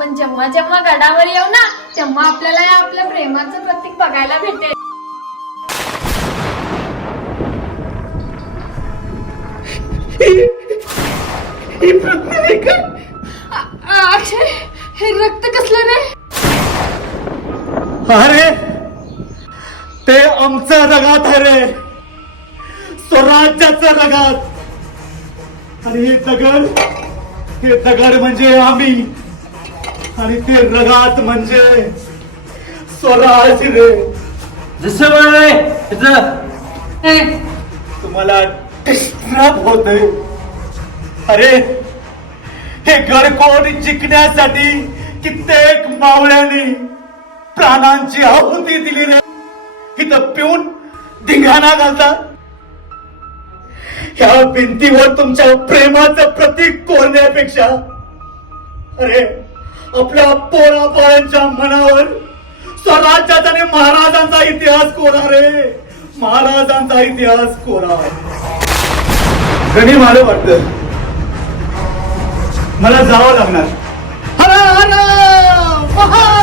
आपण जेव्हा जेव्हा गडावर येऊ ना तेव्हा आपल्याला या आपल्या प्रेमाचं प्रतीक बघायला भेटेल. ही अक्षय हे रक्त कसलं रे? अरे ते आमचं रगात आहे रे. स्वराज्याचं रगात. आणि हे दगड हे दगड म्हणजे आम्ही. आणि ते रगात म्हणजे स्वराज रे. जसं तुम्हाला डिस्टर्ब होतंय. अरे हे गडकोट जिंकण्यासाठी कित्येक मावळ्यांनी प्राणांची आहुती दिली रे. इथं पिऊन धिंगाणा घालता. ह्या भिंतीवर तुमच्या प्रेमाचं प्रतीक कोरण्यापेक्षा. अरे आपल्या पोरापोरांच्या मनावर स्वराज्याचा आणि महाराजांचा इतिहास कोरा रे. महाराजांचा इतिहास कोरा. गणी मला वाटत. मला जावं लागणार. हर महा